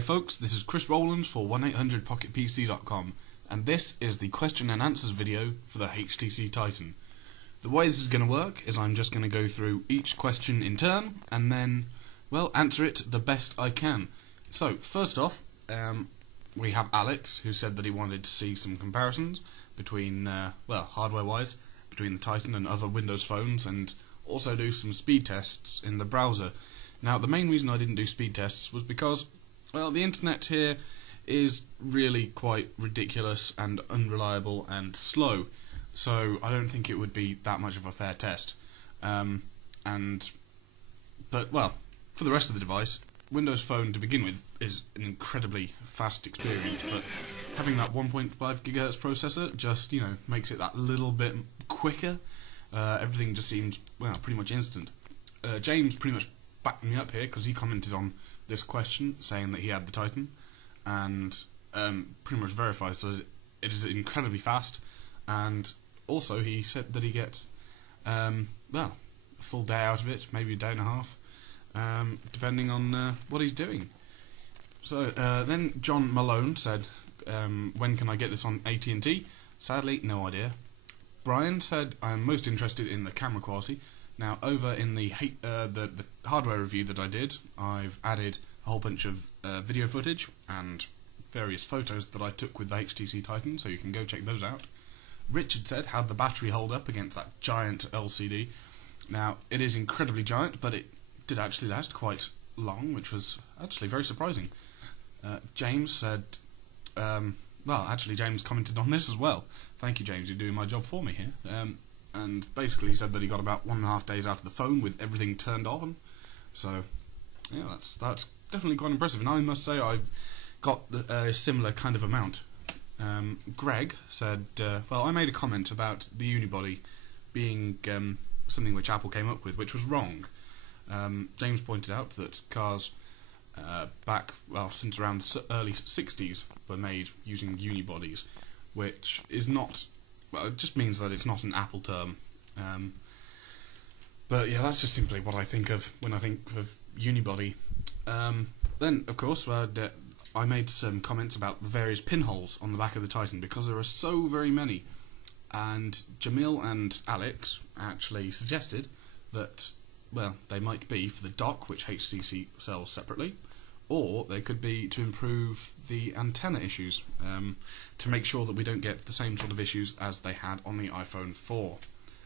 Hey folks, this is Chris Rowland for 1-800-PocketPC.com, and this is the question and answers video for the HTC Titan. The way this is going to work is I'm just going to go through each question in turn and then, well, answer it the best I can. So, first off, we have Alex, who said that he wanted to see some comparisons between, hardware-wise, between the Titan and other Windows phones, and also do some speed tests in the browser. Now, the main reason I didn't do speed tests was because, well, the internet here is really quite ridiculous and unreliable and slow, so I don't think it would be that much of a fair test. But, well, for the rest of the device, Windows Phone to begin with is an incredibly fast experience, but having that 1.5 GHz processor just, makes it that little bit quicker. Everything just seems, well, pretty much instant. James pretty much backed me up here because he commented on this question saying that he had the Titan, and pretty much verifies that it is incredibly fast, and also he said that he gets a full day out of it, maybe a day and a half, depending on what he's doing. So then John Malone said, when can I get this on AT&T? Sadly, no idea. Brian said, I'm most interested in the camera quality. Now, over in the hardware review that I did, I've added a whole bunch of video footage and various photos that I took with the HTC Titan, so you can go check those out. Richard said, how'd the battery hold up against that giant LCD? Now, it is incredibly giant, but it did actually last quite long, which was actually very surprising. James said, James commented on this as well. Thank you, James, you're doing my job for me here. And basically he said that he got about 1.5 days out of the phone with everything turned on. So, yeah, that's definitely quite impressive. And I must say I've got a similar kind of amount. Greg said, I made a comment about the unibody being something which Apple came up with, which was wrong. James pointed out that cars since around the early 60s were made using unibodies, which is not... Well, it just means that it's not an Apple term. But yeah, that's just simply what I think of when I think of unibody. Then, of course, I made some comments about the various pinholes on the back of the Titan, because there are so very many. And Jamil and Alex actually suggested that, well, they might be for the dock, which HTC sells separately, or they could be to improve the antenna issues, to make sure that we don't get the same sort of issues as they had on the iPhone 4,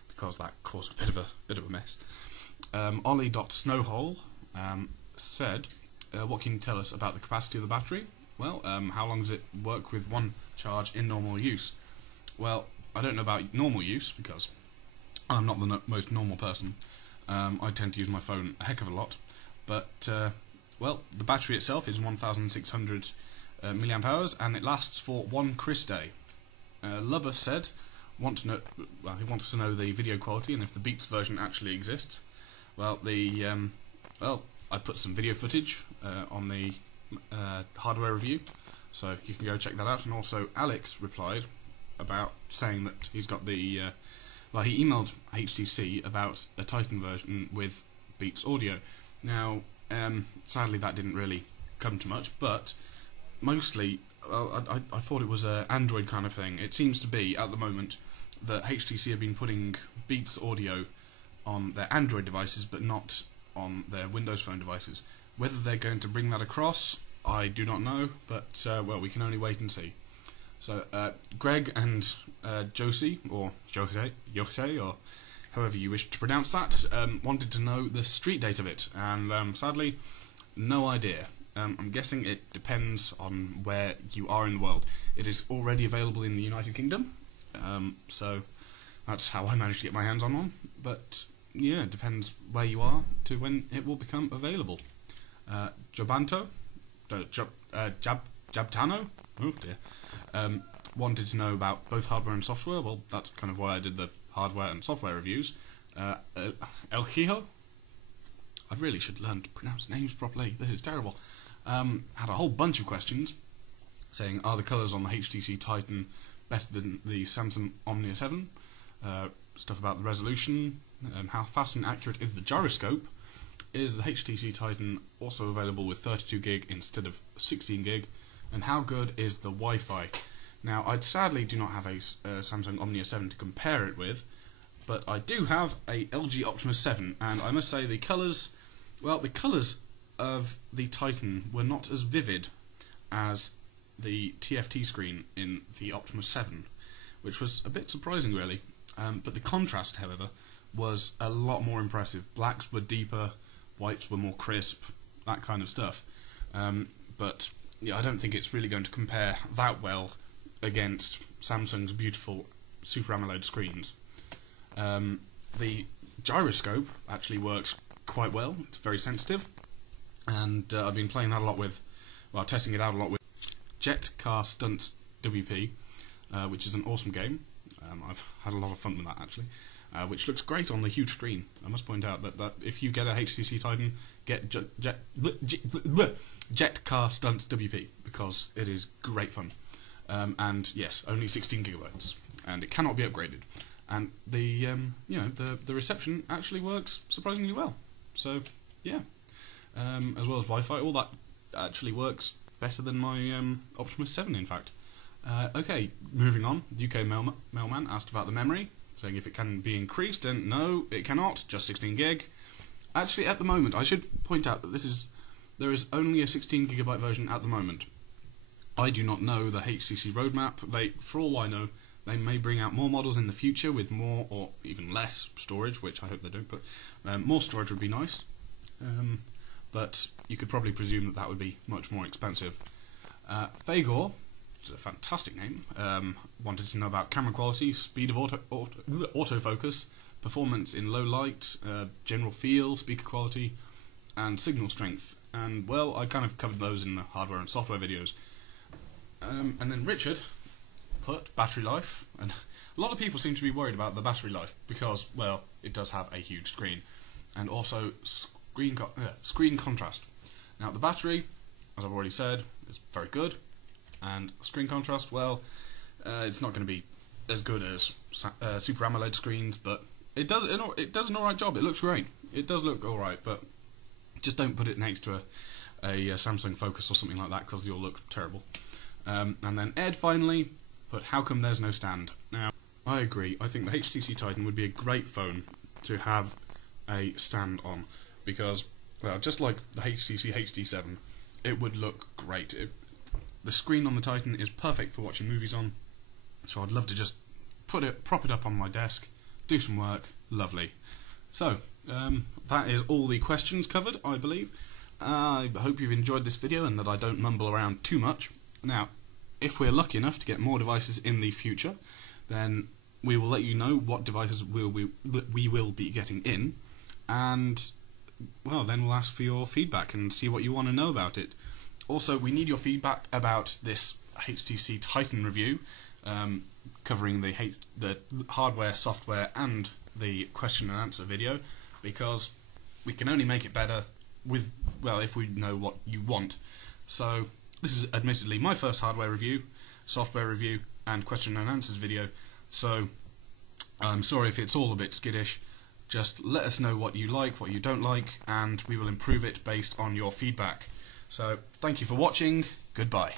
because that caused a bit of a mess. Ollie.snowhole said, what can you tell us about the capacity of the battery? Well, how long does it work with one charge in normal use? Well, I don't know about normal use, because I'm not the most normal person. I tend to use my phone a heck of a lot, but the battery itself is 1,600 milliamp hours, and it lasts for one Cris day. Lubber said, he wants to know the video quality and if the Beats version actually exists. Well, I put some video footage on the hardware review, so you can go check that out. And also, Alex replied about saying that he's got the he emailed HTC about a Titan version with Beats audio. Now, sadly that didn't really come to much, but mostly I thought it was an Android kind of thing. It seems to be, at the moment, that HTC have been putting Beats audio on their Android devices, but not on their Windows Phone devices. Whether they're going to bring that across, I do not know, but, we can only wait and see. So, Greg and Josie, or Jose, or however you wish to pronounce that, wanted to know the street date of it, and sadly, no idea. I'm guessing it depends on where you are in the world. It is already available in the United Kingdom, so that's how I managed to get my hands on one, but yeah, it depends where you are to when it will become available. Jabtano, oh dear, wanted to know about both hardware and software. Well, that's kind of why I did the hardware and software reviews. El Hijo, I really should learn to pronounce names properly, this is terrible. Had a whole bunch of questions saying, are the colours on the HTC Titan better than the Samsung Omnia 7? Stuff about the resolution, how fast and accurate is the gyroscope, is the HTC Titan also available with 32 gig instead of 16 gig, and how good is the Wi-Fi? Now, I sadly do not have a Samsung Omnia 7 to compare it with, but I do have a LG Optimus 7, and I must say the colours, well, the colours of the Titan were not as vivid as the TFT screen in the Optimus 7, which was a bit surprising really, but the contrast, however, was a lot more impressive. Blacks were deeper, whites were more crisp, that kind of stuff, but yeah, I don't think it's really going to compare that well against Samsung's beautiful Super AMOLED screens. The gyroscope actually works quite well. It's very sensitive, and I've been playing that a lot with, well, testing it out a lot with Jet Car Stunts WP, which is an awesome game. I've had a lot of fun with that actually, which looks great on the huge screen. I must point out that if you get a HTC Titan, get Jet Car Stunts WP, because it is great fun. And yes, only 16 gigabytes, and it cannot be upgraded. And the the reception actually works surprisingly well. So yeah, as well as Wi-Fi, all that actually works better than my Optimus 7, in fact. Okay, moving on. UK mailman asked about the memory, saying if it can be increased, and no, it cannot. Just 16 gig. Actually, at the moment, I should point out that there is only a 16 gigabyte version at the moment. I do not know the HTC roadmap. For all I know, they may bring out more models in the future with more or even less storage, which I hope they don't, but more storage would be nice. But you could probably presume that would be much more expensive. Fagor, which is a fantastic name, wanted to know about camera quality, speed of autofocus, performance in low light, general feel, speaker quality, and signal strength. And well, I kind of covered those in the hardware and software videos. And then Richard put battery life, and a lot of people seem to be worried about the battery life because, well, it does have a huge screen, and also screen contrast. Now the battery, as I've already said, is very good, and screen contrast, well, it's not going to be as good as Super AMOLED screens, but it does an alright job. It looks great. It does look alright, but just don't put it next to a Samsung Focus or something like that, because you'll look terrible. And then Ed finally put, how come there's no stand? Now, I agree. I think the HTC Titan would be a great phone to have a stand on, because, well, just like the HTC HD7, it would look great. The screen on the Titan is perfect for watching movies on, so I'd love to just prop it up on my desk, do some work. Lovely. So, that is all the questions covered, I believe. I hope you've enjoyed this video and that I don't mumble around too much. Now, if we're lucky enough to get more devices in the future, then we will let you know what devices we will be getting in, and, well, then we'll ask for your feedback and see what you want to know about it. Also, we need your feedback about this HTC Titan review, covering the hardware, software, and the question and answer video, because we can only make it better if we know what you want. So this is admittedly my first hardware review, software review, and question and answers video, so I'm sorry if it's all a bit skittish. Just let us know what you like, what you don't like, and we will improve it based on your feedback. So thank you for watching. Goodbye.